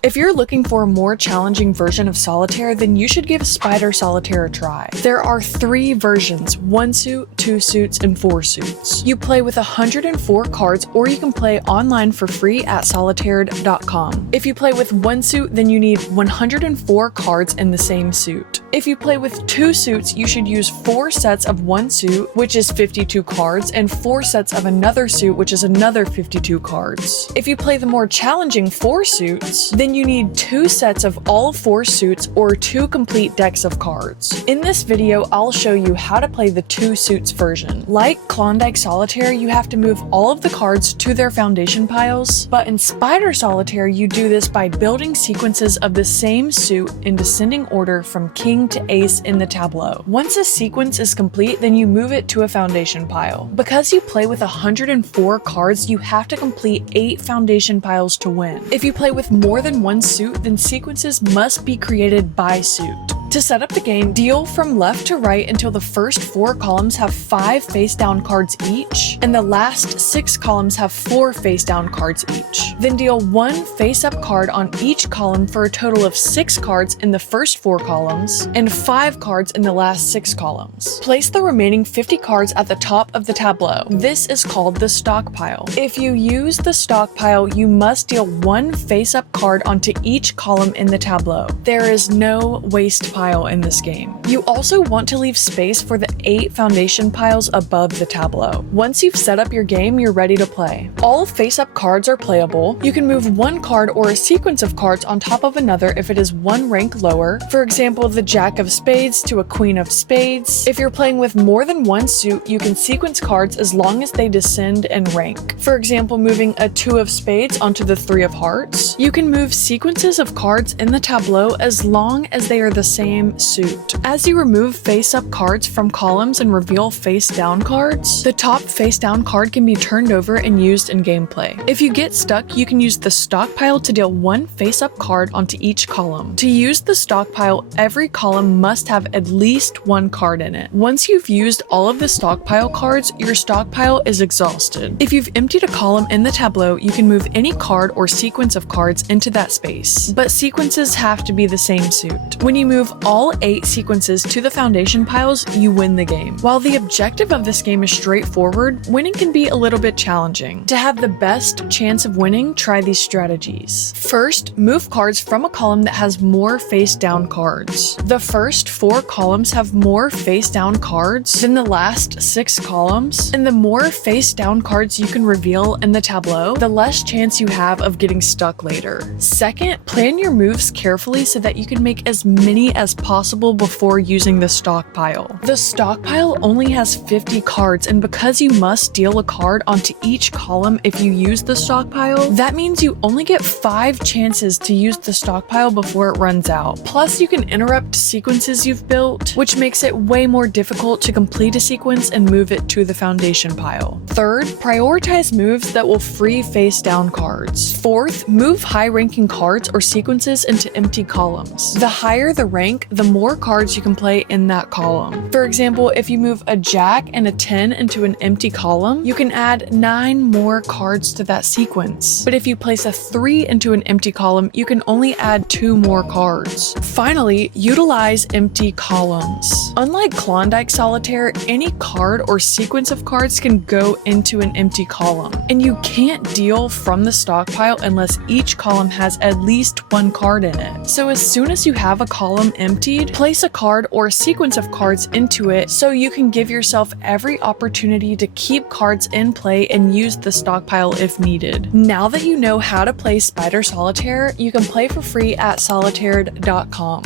If you're looking for a more challenging version of Solitaire, then you should give Spider Solitaire a try. There are 3 versions: 1 suit, 2 suits, and 4 suits. You play with 104 cards, or you can play online for free at solitaire.com. If you play with 1 suit, then you need 104 cards in the same suit. If you play with 2 suits, you should use 4 sets of 1 suit, which is 52 cards, and 4 sets of another suit, which is another 52 cards. If you play the more challenging 4 suits, then you need 2 sets of all 4 suits or 2 complete decks of cards. In this video, I'll show you how to play the 2 suits version. Like Klondike Solitaire, you have to move all of the cards to their foundation piles, but in Spider Solitaire, you do this by building sequences of the same suit in descending order from king to ace in the tableau. Once a sequence is complete, then you move it to a foundation pile. Because you play with 104 cards, you have to complete 8 foundation piles to win. If you play with more than 1 suit, then sequences must be created by suit. To set up the game, deal from left to right until the first 4 columns have 5 face-down cards each, and the last 6 columns have 4 face-down cards each. Then deal 1 face-up card on each column for a total of 6 cards in the first 4 columns, and 5 cards in the last 6 columns. Place the remaining 50 cards at the top of the tableau. This is called the stockpile. If you use the stockpile, you must deal 1 face-up card onto each column in the tableau. There is no waste pile in this game. You also want to leave space for the 8 foundation piles above the tableau. Once you've set up your game, you're ready to play. All face-up cards are playable. You can move 1 card or a sequence of cards on top of another if it is 1 rank lower. For example, the Jack of Spades to a Queen of Spades. If you're playing with more than 1 suit, you can sequence cards as long as they descend in rank. For example, moving a 2 of Spades onto the 3 of Hearts. You can move sequences of cards in the tableau as long as they are the same suit. As you remove face-up cards from columns and reveal face-down cards, the top face-down card can be turned over and used in gameplay. If you get stuck, you can use the stockpile to deal 1 face-up card onto each column. To use the stockpile, every column must have at least 1 card in it. Once you've used all of the stockpile cards, your stockpile is exhausted. If you've emptied a column in the tableau, you can move any card or sequence of cards into that space, but sequences have to be the same suit. When you move all 8 sequences to the foundation piles, you win the game. While the objective of this game is straightforward, winning can be a little bit challenging. To have the best chance of winning, try these strategies. First, move cards from a column that has more face-down cards. The first 4 columns have more face-down cards than the last 6 columns, and the more face-down cards you can reveal in the tableau, the less chance you have of getting stuck later. Second, plan your moves carefully so that you can make as many as possible before using the stockpile. The stockpile only has 50 cards, and because you must deal a card onto each column if you use the stockpile, that means you only get 5 chances to use the stockpile before it runs out. Plus, you can interrupt sequences you've built, which makes it way more difficult to complete a sequence and move it to the foundation pile. Third, prioritize moves that will free face-down cards. Fourth, move high-ranking cards or sequences into empty columns. The higher the rank, the more cards you can play in that column. For example, if you move a Jack and a 10 into an empty column, you can add 9 more cards to that sequence. But if you place a 3 into an empty column, you can only add 2 more cards. Finally, utilize empty columns. Unlike Klondike Solitaire, any card or sequence of cards can go into an empty column, and you can't deal from the stockpile unless each column has at least 1 card in it. So as soon as you have a column emptied, place a card or a sequence of cards into it so you can give yourself every opportunity to keep cards in play and use the stockpile if needed. Now that you know how to play Spider Solitaire, you can play for free at solitaire.com.